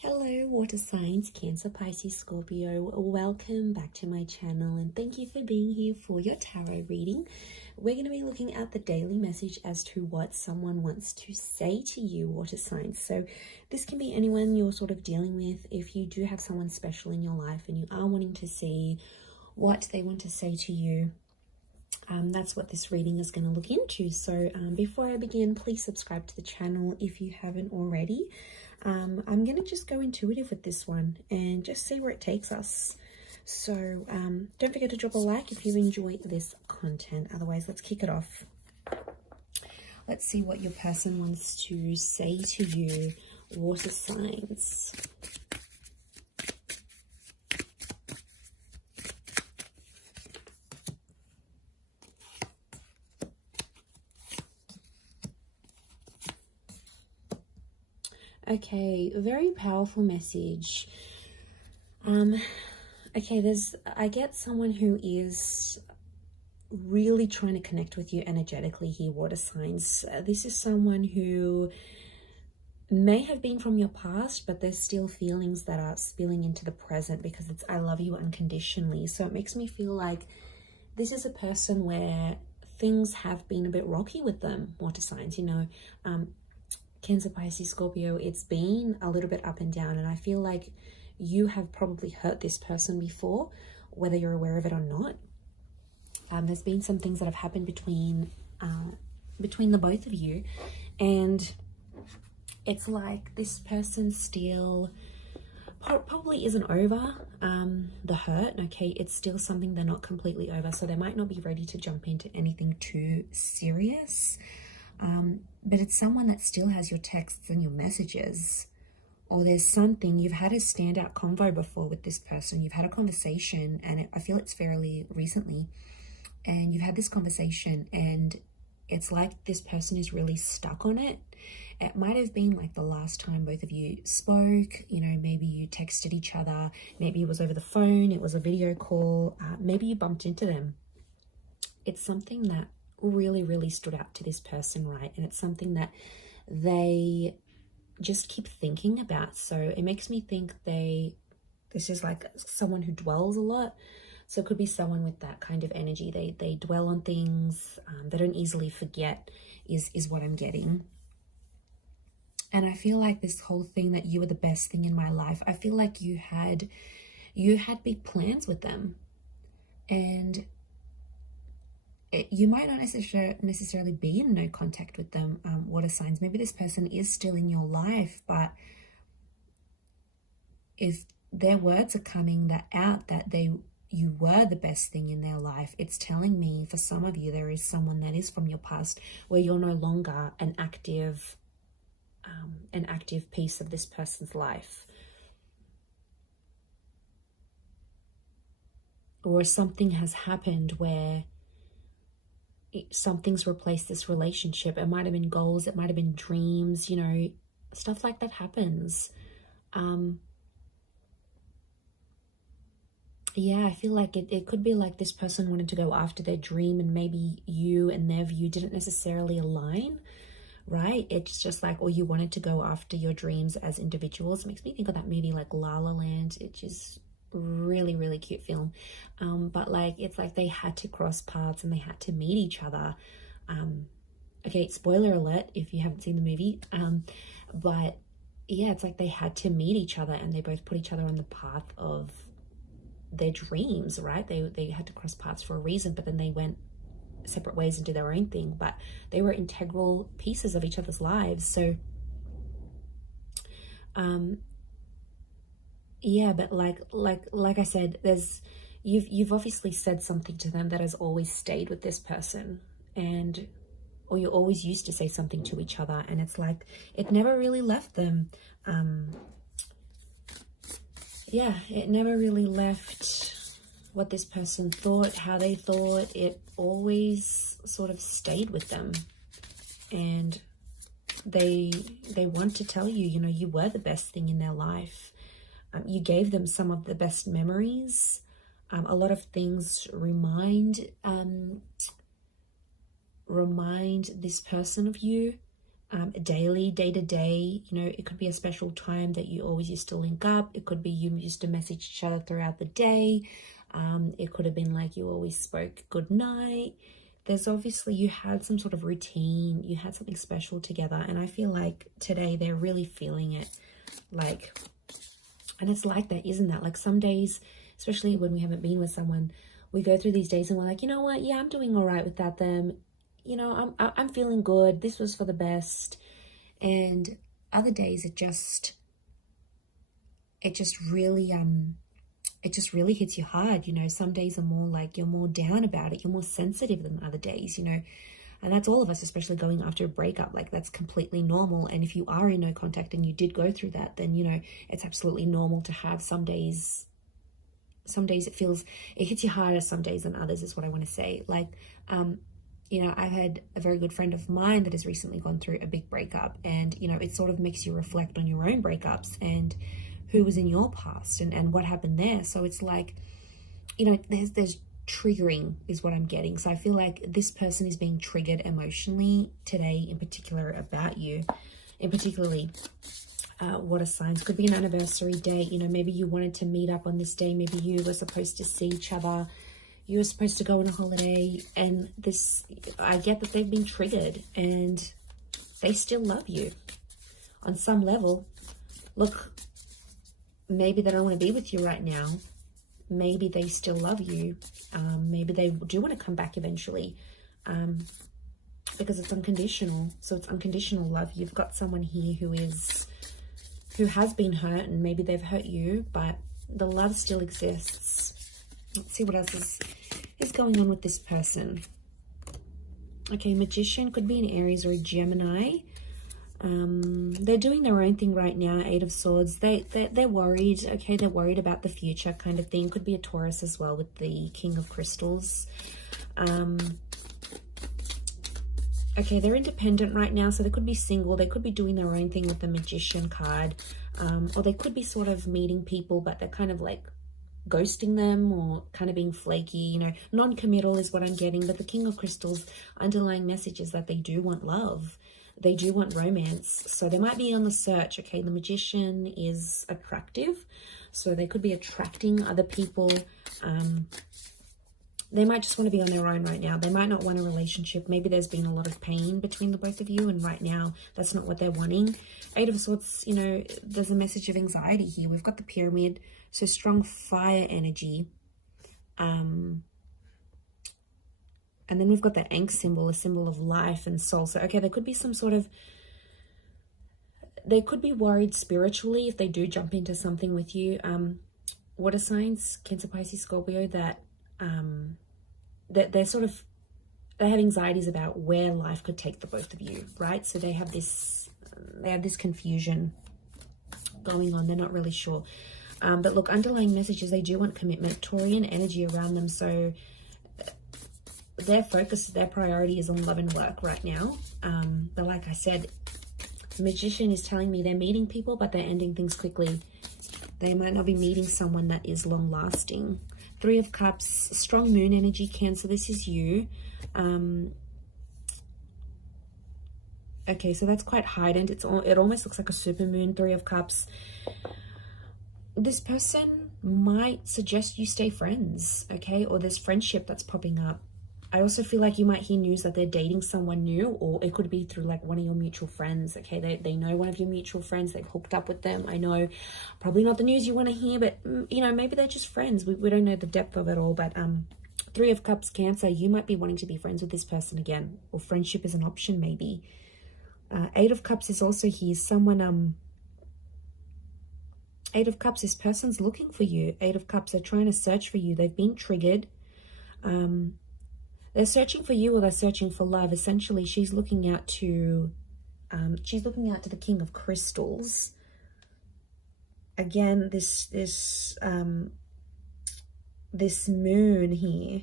Hello water signs, Cancer, Pisces, Scorpio. Welcome back to my channel and thank you for being here for your tarot reading. We're going to be looking at the daily message as to what someone wants to say to you, water signs. So this can be anyone you're sort of dealing with. If you do have someone special in your life and you are wanting to see what they want to say to you, that's what this reading is going to look into. So before I begin, please subscribe to the channel if you haven't already. I'm going to just go intuitive with this one and just see where it takes us. So don't forget to drop a like if you enjoy this content. Otherwise, let's kick it off. Let's see what your person wants to say to you, water signs. Okay, very powerful message. Okay, I get someone who is really trying to connect with you energetically here, water signs. This is someone who may have been from your past, but there's still feelings that are spilling into the present because it's I love you unconditionally. So it makes me feel like this is a person where things have been a bit rocky with them, water signs, you know. Cancer, Pisces, Scorpio, it's been a little bit up and down, and I feel like you have probably hurt this person before, whether you're aware of it or not. There's been some things that have happened between the both of you, and it's like this person still probably isn't over the hurt. Okay, it's still something they're not completely over, so they might not be ready to jump into anything too serious. But it's someone that still has your texts and your messages, or there's something, you've had a standout convo before with this person. You've had a conversation, and I feel it's fairly recently, and you've had this conversation and it's like this person is really stuck on it. It might have been like the last time both of you spoke, you know, maybe you texted each other, maybe it was over the phone, it was a video call, maybe you bumped into them. It's something that really stood out to this person, right? And it's something that they just keep thinking about. So it makes me think this is like someone who dwells a lot. So it could be someone with that kind of energy. They dwell on things, they don't easily forget is what I'm getting. And I feel like this whole thing that you were the best thing in my life, I feel like you had big plans with them, and you might not necessarily be in no contact with them, water signs. Maybe this person is still in your life, but if their words are coming out that you were the best thing in their life, it's telling me for some of you there is someone that is from your past where you're no longer an active piece of this person's life. Or something has happened where something's replaced this relationship. It might have been goals, it might have been dreams, you know, stuff like that happens. Yeah, I feel like it could be like this person wanted to go after their dream, and maybe you and their view didn't necessarily align, right? It's just like, or you wanted to go after your dreams as individuals. It makes me think of that movie like La La Land. It's just really cute film, but like it's like they had to cross paths and they had to meet each other. Okay, spoiler alert if you haven't seen the movie, but yeah, it's like they had to meet each other and they both put each other on the path of their dreams, right? They had to cross paths for a reason, but then they went separate ways and did their own thing, but they were integral pieces of each other's lives. So yeah, but like I said, you've obviously said something to them that has always stayed with this person, or you always used to say something to each other, and it's like it never really left them. Yeah, it never really left what this person thought, how they thought. It always sort of stayed with them, and they want to tell you, you know, you were the best thing in their life. You gave them some of the best memories. A lot of things remind this person of you. daily, day to day. You know, it could be a special time that you always used to link up. It could be you used to message each other throughout the day. It could have been like you always spoke good night. There's obviously, you had some sort of routine, you had something special together, and I feel like today they're really feeling it. Like, and it's like that, isn't that? Like some days, especially when we haven't been with someone, we go through these days and we're like, you know what, yeah, I'm doing all right without them. You know, I'm feeling good. This was for the best. And other days it just really hits you hard. You know, some days are more like you're more down about it, you're more sensitive than other days, you know. And that's all of us, especially going after a breakup. Like, that's completely normal. And if you are in no contact and you did go through that, then, you know, it's absolutely normal to have some days it hits you harder some days than others, is what I want to say. Like, you know, I've had a very good friend of mine that has recently gone through a big breakup, and, you know, it sort of makes you reflect on your own breakups and who was in your past and what happened there. So it's like, you know, there's triggering is what I'm getting. So I feel like this person is being triggered emotionally today, in particular about you, in particularly water signs. Could be an anniversary date. You know, maybe you wanted to meet up on this day. Maybe you were supposed to see each other. You were supposed to go on a holiday, and this, I get that they've been triggered and they still love you on some level. Look, maybe they don't want to be with you right now. Maybe they still love you. Maybe they do want to come back eventually, because it's unconditional. So it's unconditional love. You've got someone here who has been hurt, and maybe they've hurt you, but the love still exists. Let's see what else is going on with this person. Okay, Magician could be an Aries or a Gemini. They're doing their own thing right now. 8 of Swords. They're worried. Okay, they're worried about the future kind of thing. Could be a Taurus as well with the King of Crystals. Okay, they're independent right now, so they could be single. They could be doing their own thing with the Magician card. Or they could be sort of meeting people, but they're kind of like ghosting them or kind of being flaky, you know. Non-committal is what I'm getting. But the King of Crystals, underlying message is that they do want love. They do want romance. So they might be on the search. Okay, the Magician is attractive, so they could be attracting other people. They might just want to be on their own right now. They might not want a relationship. Maybe there's been a lot of pain between the both of you, and right now that's not what they're wanting. 8 of Swords, you know, there's a message of anxiety here. We've got the Pyramid, so strong fire energy. And then we've got the Ankh symbol, a symbol of life and soul. So, okay, there could be some sort of, they could be worried spiritually if they do jump into something with you. Water signs, Cancer, Pisces, Scorpio, that they're sort of, they have anxieties about where life could take the both of you, right? So they have this confusion going on. They're not really sure. But look, underlying messages, they do want commitment, Taurian energy around them. So their focus, their priority is on love and work right now. But like I said, the Magician is telling me they're meeting people, but they're ending things quickly. They might not be meeting someone that is long lasting. 3 of Cups, strong moon energy, Cancer, this is you. Okay, so that's quite heightened. It almost looks like a super moon. 3 of Cups. This person might suggest you stay friends, okay? Or there's friendship that's popping up. I also feel like you might hear news that they're dating someone new, or it could be through like one of your mutual friends, okay? They know one of your mutual friends, they've hooked up with them. I know probably not the news you want to hear, but you know, maybe they're just friends. We don't know the depth of it all, but 3 of Cups, Cancer, you might be wanting to be friends with this person again, or friendship is an option maybe. 8 of Cups is also here. Someone, 8 of Cups, this person's looking for you. 8 of Cups, they're trying to search for you. They've been triggered. They're searching for you, or they're searching for love. Essentially, she's looking out to the King of Crystals. Again, this moon here.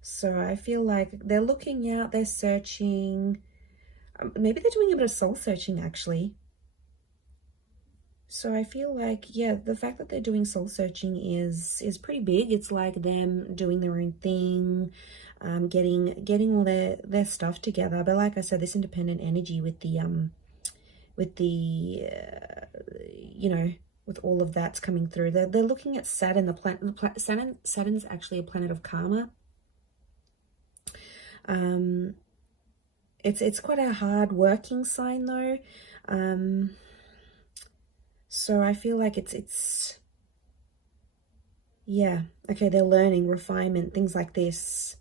So I feel like they're looking out, they're searching. Maybe they're doing a bit of soul searching, actually. So I feel like, yeah, the fact that they're doing soul searching is pretty big. It's like them doing their own thing, getting all their stuff together. But like I said, this independent energy with the you know, with all of that's coming through. They're looking at Saturn, Saturn's actually a planet of karma. It's quite a hard working sign though. So I feel like it's yeah, okay, they're learning, refinement, things like this.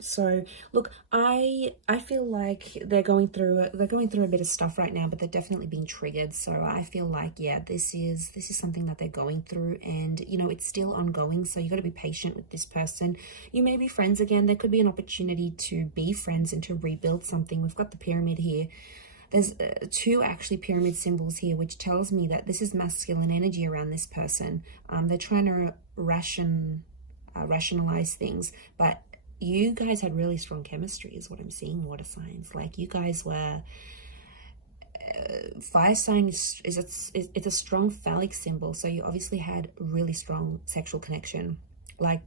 So look, I feel like they're going through a bit of stuff right now, but they're definitely being triggered. So I feel like, yeah, this is something that they're going through, and you know, it's still ongoing. So you got to be patient with this person. You may be friends again. There could be an opportunity to be friends and to rebuild something. We've got the pyramid here. There's two actually pyramid symbols here, which tells me that this is masculine energy around this person. They're trying to rationalize things, but you guys had really strong chemistry is what I'm seeing, water signs. Like you guys were, fire sign it's a strong phallic symbol. So you obviously had really strong sexual connection. Like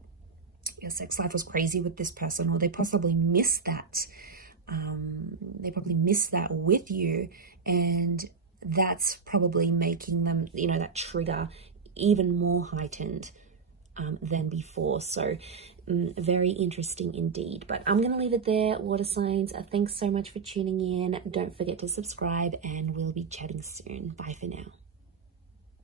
your sex life was crazy with this person, or they possibly missed that. They probably missed that with you, and that's probably making them, you know, that trigger even more heightened than before. So very interesting indeed. But I'm going to leave it there, water signs. Thanks so much for tuning in. Don't forget to subscribe, and we'll be chatting soon. Bye for now.